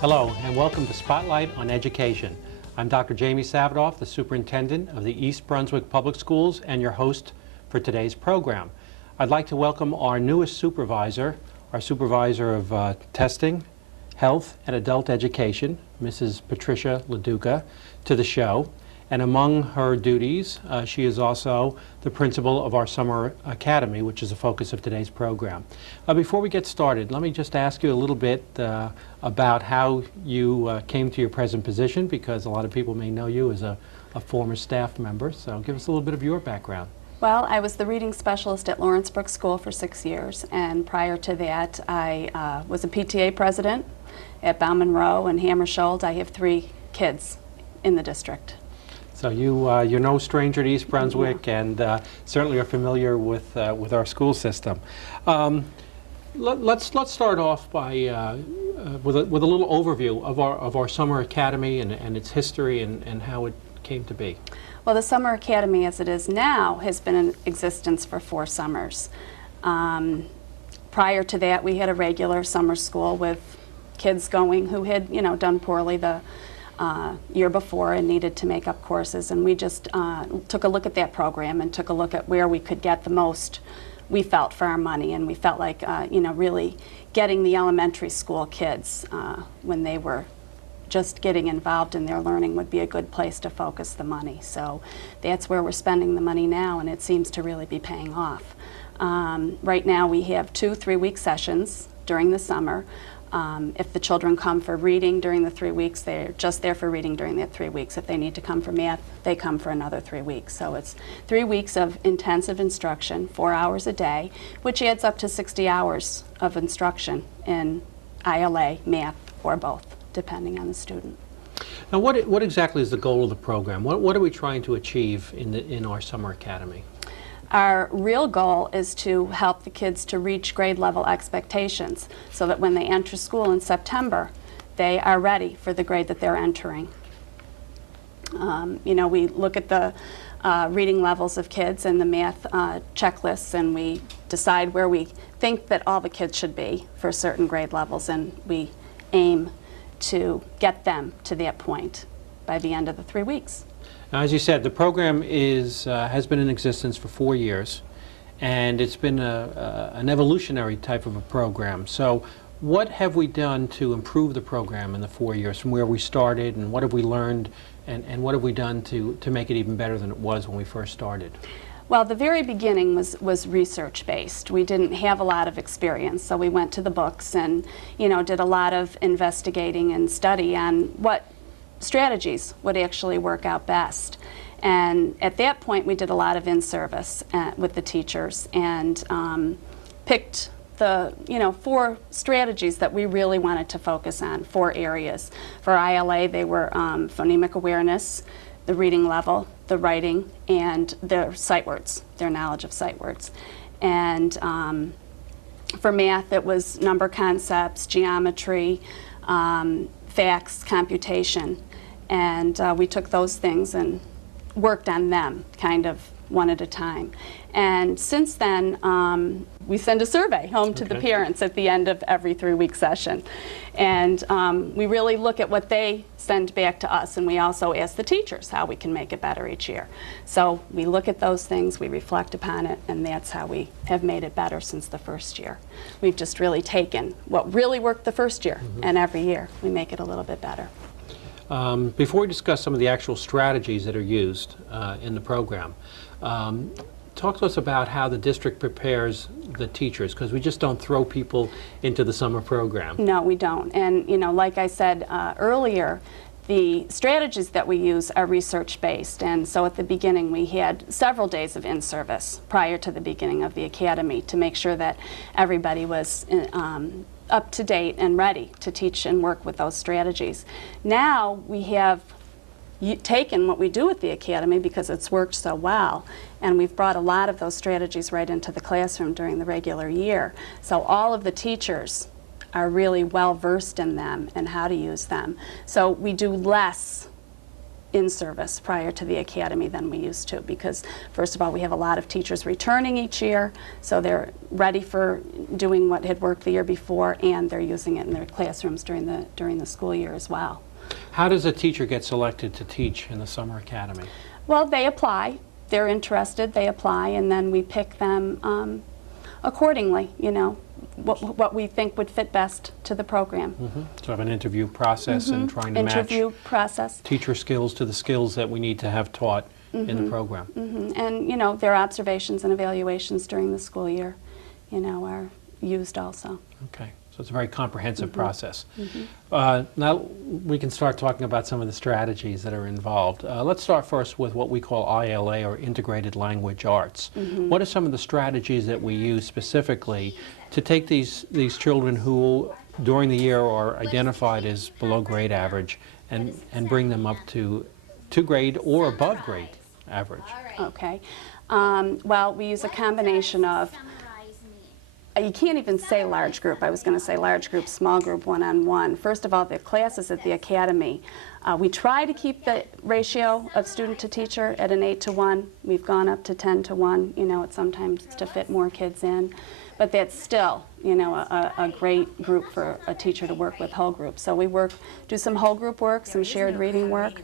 Hello and welcome to Spotlight on Education. I'm Dr. Jamie Savedoff, the Superintendent of the East Brunswick Public Schools and your host for today's program. I'd like to welcome our newest supervisor, our Supervisor of Testing, Health, and Adult Education, Mrs. Tricia LaDuca, to the show. And among her duties, she is also the principal of our Summer Academy, which is the focus of today's program. Before we get started, let me just ask you a little bit about how you came to your present position, because a lot of people may know you as a former staff member. So give us a little bit of your background. Well, I was the reading specialist at Lawrenceburg School for 6 years, and prior to that, I was a PTA president at Bauman Rowe and Hammersholt. I have 3 kids in the district. So you're no stranger to East Brunswick, and certainly are familiar with our school system. Let's start off by with a little overview of our Summer Academy and its history and how it came to be. Well, the Summer Academy, as it is now, has been in existence for 4 summers. Prior to that, we had a regular summer school with kids going who had, done poorly the year before and needed to make up courses, and we just took a look at that program and took a look at where we could get the most, we felt, for our money, and we felt like really getting the elementary school kids when they were just getting involved in their learning would be a good place to focus the money. So that's where we're spending the money now, and it seems to really be paying off. Right now we have 2 3-week sessions during the summer. If the children come for reading during the 3 weeks, they're just there for reading during that 3 weeks. If they need to come for math, they come for another 3 weeks. So it's 3 weeks of intensive instruction, 4 hours a day, which adds up to 60 hours of instruction in ILA, math, or both, depending on the student. Now, what exactly is the goal of the program? What are we trying to achieve in our Summer Academy? Our real goal is to help the kids to reach grade level expectations so that when they enter school in September, they are ready for the grade that they're entering. We look at the reading levels of kids and the math checklists, and we decide where we think that all the kids should be for certain grade levels, and we aim to get them to that point by the end of the 3 weeks. Now, as you said, the program has been in existence for 4 years, and it's been an evolutionary type of a program. So what have we done to improve the program in the 4 years from where we started, and what have we learned, and what have we done to make it even better than it was when we first started? Well, the very beginning was research-based. We didn't have a lot of experience, so we went to the books and did a lot of investigating and study on what strategies would actually work out best. And at that point, we did a lot of in-service with the teachers and picked the 4 strategies that we really wanted to focus on, 4 areas. For ILA, they were phonemic awareness, the reading level, the writing, and their sight words, their knowledge of sight words. And for math, it was number concepts, geometry, facts, computation, and we took those things and worked on them kind of one at a time. And since then, we send a survey home to the parents at the end of every 3-week session. And we really look at what they send back to us, and we also ask the teachers how we can make it better each year. So we look at those things, we reflect upon it, and that's how we have made it better since the first year. We've just really taken what really worked the first year, and every year we make it a little bit better. Before we discuss some of the actual strategies that are used in the program, talk to us about how the district prepares the teachers, because we just don't throw people into the summer program. No, we don't. And like I said earlier, the strategies that we use are research-based, and so at the beginning we had several days of in-service prior to the beginning of the academy to make sure that everybody was up to date and ready to teach and work with those strategies. Now we have taken what we do at the academy, because it's worked so well, and we've brought a lot of those strategies right into the classroom during the regular year. So all of the teachers are really well versed in them and how to use them. So we do less in service prior to the academy than we used to, because first of all, we have a lot of teachers returning each year, so they're ready for doing what had worked the year before, and they're using it in their classrooms during the school year as well. How does a teacher get selected to teach in the summer academy? Well, they apply. They're interested, they apply, and then we pick them accordingly, you know, what we think would fit best to the program. So have an interview process and trying to Interview match process. teacher skills to the skills that we need to have taught in the program. And, you know, their observations and evaluations during the school year, you know, are used also. Okay, so it's a very comprehensive process. Now we can start talking about some of the strategies that are involved. Let's start first with what we call ILA, or Integrated Language Arts. What are some of the strategies that we use specifically to take these children who during the year are identified as below grade average and bring them up to grade or above grade average? Okay. Well, we use a combination of, you can't even say large group. I was going to say large group, small group, one-on-one. First of all, the classes at the academy, we try to keep the ratio of student to teacher at an 8-to-1. We've gone up to 10-to-1, you know, it's sometimes to fit more kids in. But that's still, you know, a great group for a teacher to work with whole group. So we do some whole group work, some shared reading work.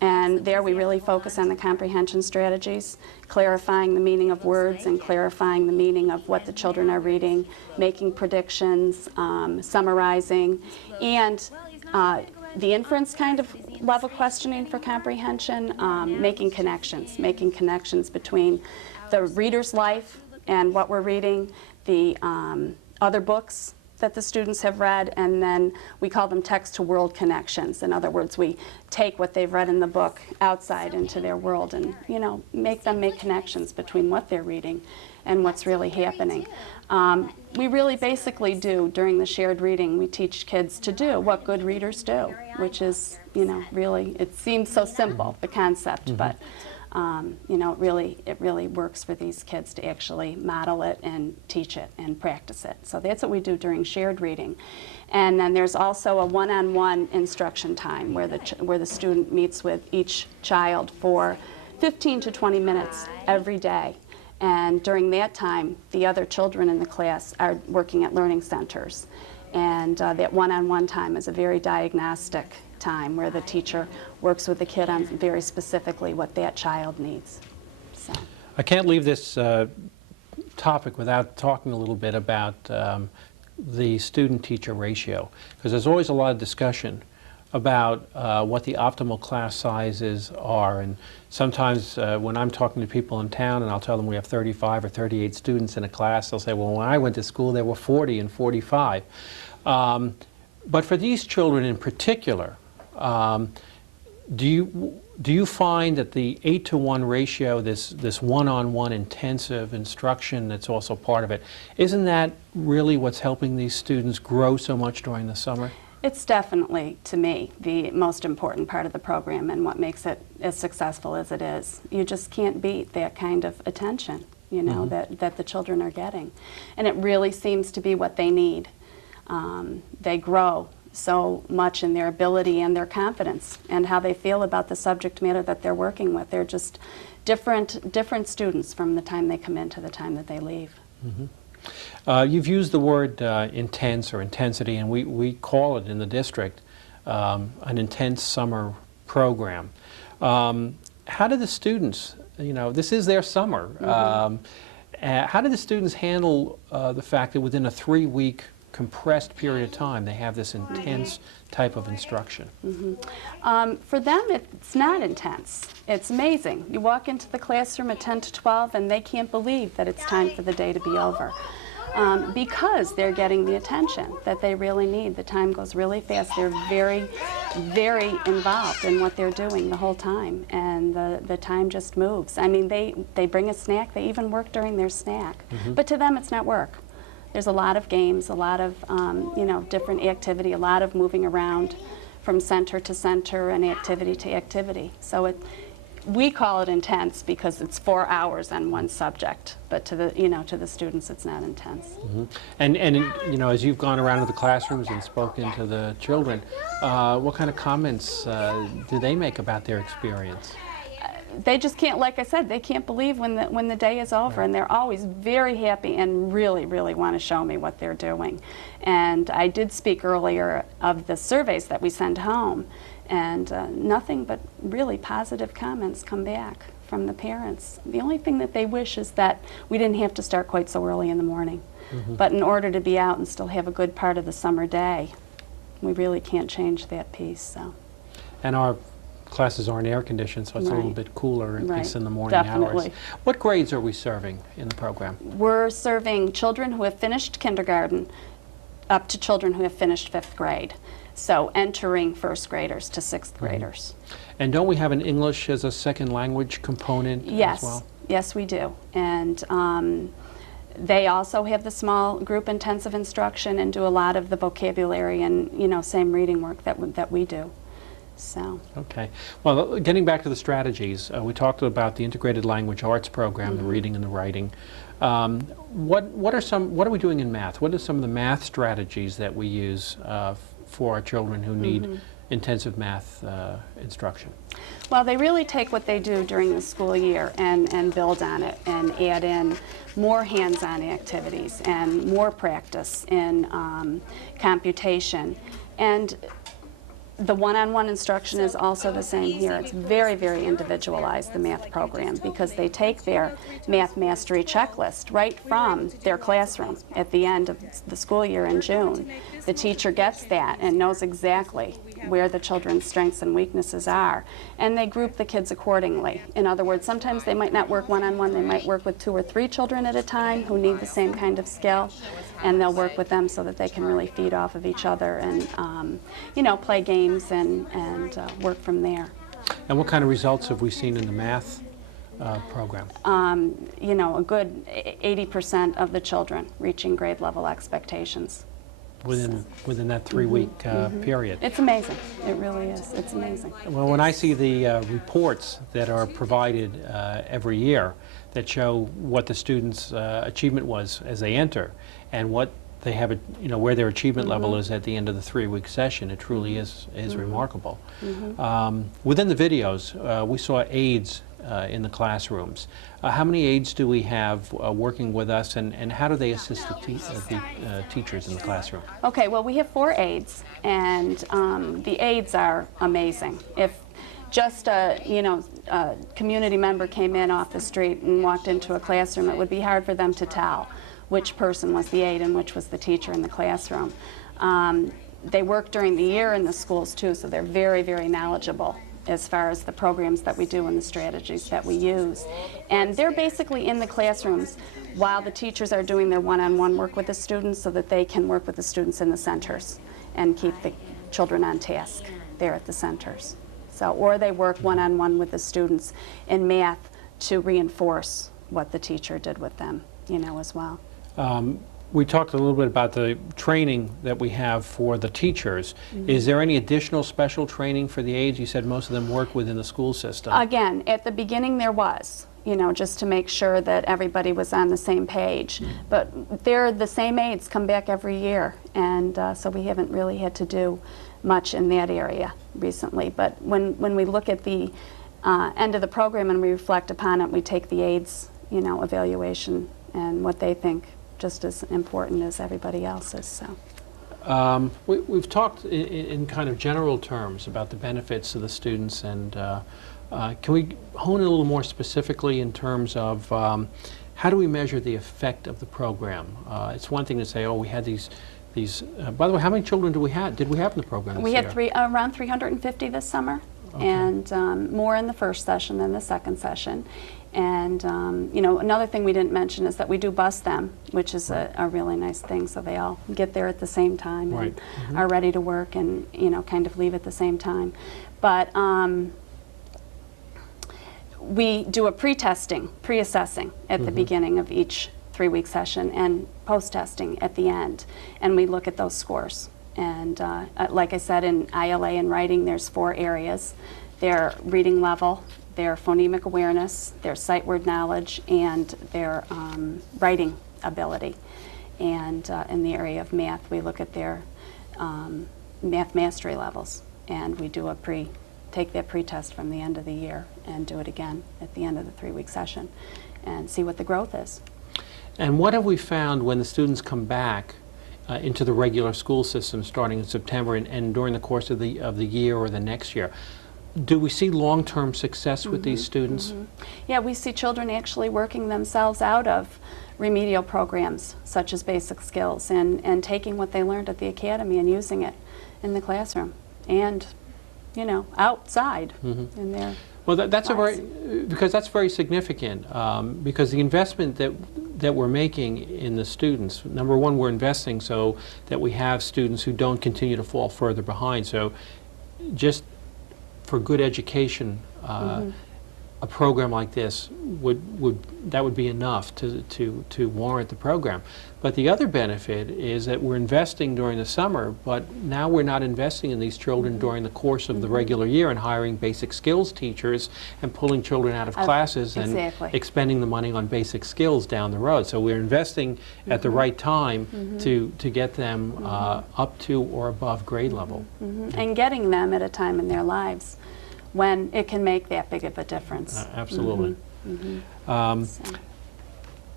And there we really focus on the comprehension strategies, clarifying the meaning of words and clarifying the meaning of what the children are reading, making predictions, summarizing, and the inference kind of level questioning for comprehension, making connections between the reader's life and what we're reading, the other books that the students have read, and then we call them text-to-world connections. In other words, we take what they've read in the book outside into their world and, you know, make them make connections between what they're reading and what's really happening. We really basically do, during the shared reading, we teach kids to do what good readers do, which is, you know, really, it seems so simple, the concept, but you know, it really works for these kids to actually model it and teach it and practice it. So that's what we do during shared reading. And then there's also a one-on-one instruction time where the student meets with each child for 15 to 20 minutes every day. And during that time, the other children in the class are working at learning centers. And that one-on-one time is a very diagnostic time where the teacher works with the kid on very specifically what that child needs. So. I can't leave this topic without talking a little bit about the student-teacher ratio, because there's always a lot of discussion about what the optimal class sizes are, and sometimes when I'm talking to people in town and I'll tell them we have 35 or 38 students in a class, they'll say, well, when I went to school there were 40 and 45. But for these children in particular, do you find that the 8-to-1 ratio, this one-on-one intensive instruction that's also part of it, isn't that really what's helping these students grow so much during the summer? It's definitely, to me, the most important part of the program and what makes it as successful as it is. You just can't beat that kind of attention, you know, that the children are getting. And it really seems to be what they need. They grow so much in their ability and their confidence and how they feel about the subject matter that they're working with. They're just different students from the time they come in to the time that they leave. You've used the word intense or intensity, and we call it in the district an intense summer program. How do the students, you know, this is their summer, how do the students handle the fact that within a 3-week compressed period of time they have this intense type of instruction? For them, it's not intense. It's amazing. You walk into the classroom at 10 to 12 and they can't believe that it's time for the day to be over. Because they're getting the attention that they really need. The time goes really fast. They're very, very involved in what they're doing the whole time, and the time just moves. I mean, they bring a snack. They even work during their snack. But to them, it's not work. There's a lot of games, a lot of you know, different activity, a lot of moving around from center to center and activity to activity. So we call it intense because it's 4 hours on one subject, but to the, to the students it's not intense. Mm-hmm. And as you've gone around to the classrooms and spoken to the children, what kind of comments do they make about their experience? They just can't, like I said, they can't believe when the day is over, and they're always very happy and really, really want to show me what they're doing. And I did speak earlier of the surveys that we send home, and nothing but really positive comments come back from the parents. The only thing that they wish is that we didn't have to start quite so early in the morning. Mm-hmm. But in order to be out and still have a good part of the summer day, we really can't change that piece. So. And our classes aren't air conditioned, so it's a little bit cooler, at least in the morning Definitely. hours. What grades are we serving in the program? We're serving children who have finished kindergarten up to children who have finished 5th grade. So entering 1st graders to 6th graders. And don't we have an English as a second language component as well? Yes, we do. And they also have the small group intensive instruction and do a lot of the vocabulary and same reading work that we do. So. Okay. Well, getting back to the strategies, we talked about the integrated language arts program, the reading and the writing. What are we doing in math? What are some of the math strategies that we use for our children who need intensive math instruction? Well, they really take what they do during the school year and build on it and add in more hands-on activities and more practice in computation. And the one-on-one instruction is also the same here. It's very, very individualized, the math program, because they take their math mastery checklist right from their classroom at the end of the school year in June. The teacher gets that and knows exactly where the children's strengths and weaknesses are, and they group the kids accordingly. In other words, sometimes they might not work one-on-one, they might work with 2 or 3 children at a time who need the same kind of skill, and they'll work with them so that they can really feed off of each other and play games and work from there. And what kind of results have we seen in the math program? A good 80% of the children reaching grade level expectations. Within that 3-week period. It's amazing. It really is. It's amazing. Well, when I see the reports that are provided every year that show what the students' achievement was as they enter and what they have, where their achievement level is at the end of the 3-week session, it truly is remarkable. Within the videos, we saw aides in the classrooms. How many aides do we have working with us, and how do they assist the teachers in the classroom? Okay, well, we have 4 aides, and the aides are amazing. If just a community member came in off the street and walked into a classroom, it would be hard for them to tell which person was the aide and which was the teacher in the classroom. They work during the year in the schools too, so they're very, very knowledgeable as far as the programs that we do and the strategies that we use. And they're basically in the classrooms while the teachers are doing their one-on-one work with the students so that they can work with the students in the centers and keep the children on task there at the centers. So, or they work one-on-one with the students in math to reinforce what the teacher did with them, as well. We talked a little bit about the training that we have for the teachers. Is there any additional special training for the aides? You said most of them work within the school system. Again, at the beginning there was, just to make sure that everybody was on the same page. But they're the same aides come back every year, and so we haven't really had to do much in that area recently. But when we look at the end of the program and we reflect upon it, we take the aides, evaluation and what they think just as important as everybody else's. So. We've talked in kind of general terms about the benefits of the students, and can we hone in a little more specifically in terms of how do we measure the effect of the program? It's one thing to say, oh, we had these. By the way, how many children did we have in the program this year? We had around 350 this summer, and more in the first session than the second session. And another thing we didn't mention is that we do bus them, which is a really nice thing, so they all get there at the same time and are ready to work and kind of leave at the same time. But we do a pre-assessing at the beginning of each 3-week session and post-testing at the end, and we look at those scores. And like I said, in ILA and writing, there's 4 areas. Their reading level, their phonemic awareness, their sight word knowledge, and their writing ability. And in the area of math, we look at their math mastery levels, and we do take that pre-test from the end of the year and do it again at the end of the 3-week session and see what the growth is. And what have we found when the students come back into the regular school system starting in September and during the course of the year or the next year? Do we see long-term success with these students? Yeah, we see children actually working themselves out of remedial programs such as basic skills and taking what they learned at the academy and using it in the classroom and, you know, outside in their Well, that's because that's very significant, because the investment that we're making in the students, number one, we're investing so that we have students who don't continue to fall further behind. So just for good education, a program like this would be enough to warrant the program. But the other benefit is that we're investing during the summer, but now we're not investing in these children during the course of the regular year and hiring basic skills teachers and pulling children out of classes and expending the money on basic skills down the road. So we're investing at the right time to get them up to or above grade level. And getting them at a time in their lives when it can make that big of a difference. Absolutely.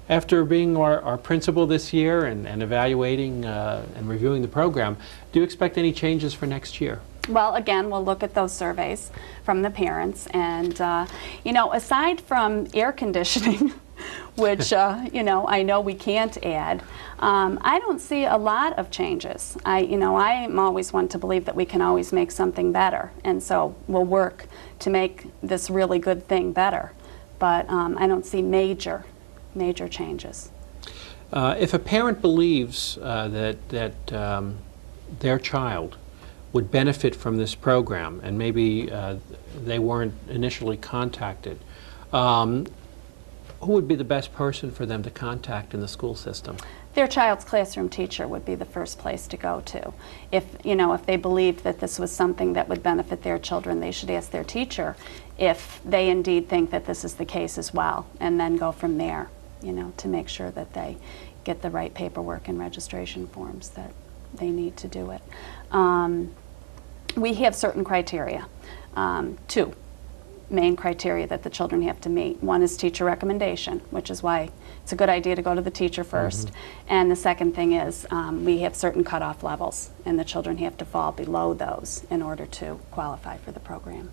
After being our principal this year and evaluating and reviewing the program, do you expect any changes for next year? Well, again, we'll look at those surveys from the parents, and you know, aside from air conditioning, which you know, I know we can't add, I don't see a lot of changes. I am always one to believe that we can always make something better, and so we'll work to make this really good thing better. But I don't see major changes. If a parent believes that their child would benefit from this program, and maybe they weren't initially contacted, who would be the best person for them to contact in the school system? Their child's classroom teacher would be the first place to go to. If they believed that this was something that would benefit their children, they should ask their teacher if they indeed think that this is the case as well, and then go from there, to make sure that they get the right paperwork and registration forms that they need to do it. We have certain criteria, 2 main criteria that the children have to meet. One is teacher recommendation, which is why it's a good idea to go to the teacher first. And the second thing is we have certain cutoff levels, and the children have to fall below those in order to qualify for the program.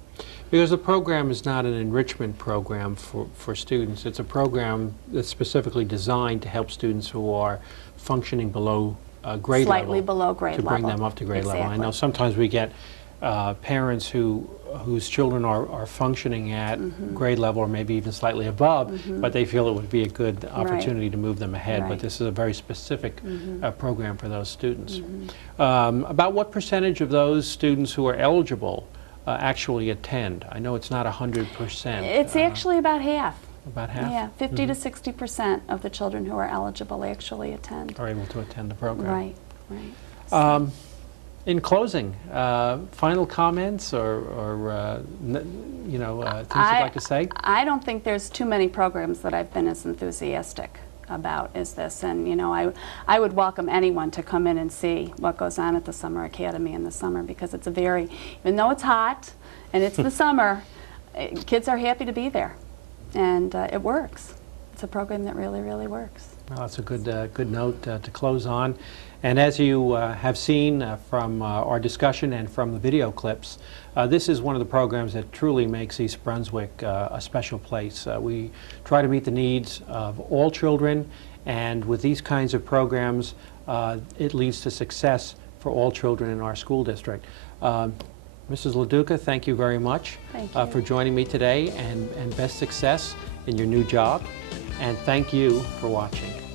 Because the program is not an enrichment program for students. It's a program that's specifically designed to help students who are functioning below grade level. Slightly below grade level. To bring them up to grade level. I know sometimes we get parents whose children are functioning at grade level or maybe even slightly above, but they feel it would be a good opportunity to move them ahead. But this is a very specific program for those students. About what percentage of those students who are eligible actually attend? I know it's not 100%. It's actually about half. About half? Yeah, 50 to 60% of the children who are eligible actually attend. Are able to attend the program. Right. So. In closing, final comments or things you'd like to say? I don't think there's too many programs that I've been as enthusiastic about as this, and I would welcome anyone to come in and see what goes on at the Summer Academy in the summer, because it's even though it's hot and it's the summer, kids are happy to be there, and it works. It's a program that really, really works. Well, that's a good note to close on. And as you have seen from our discussion and from the video clips, this is one of the programs that truly makes East Brunswick a special place. We try to meet the needs of all children, and with these kinds of programs, it leads to success for all children in our school district. Mrs. LaDuca, thank you very much for joining me today, and best success in your new job. And thank you for watching.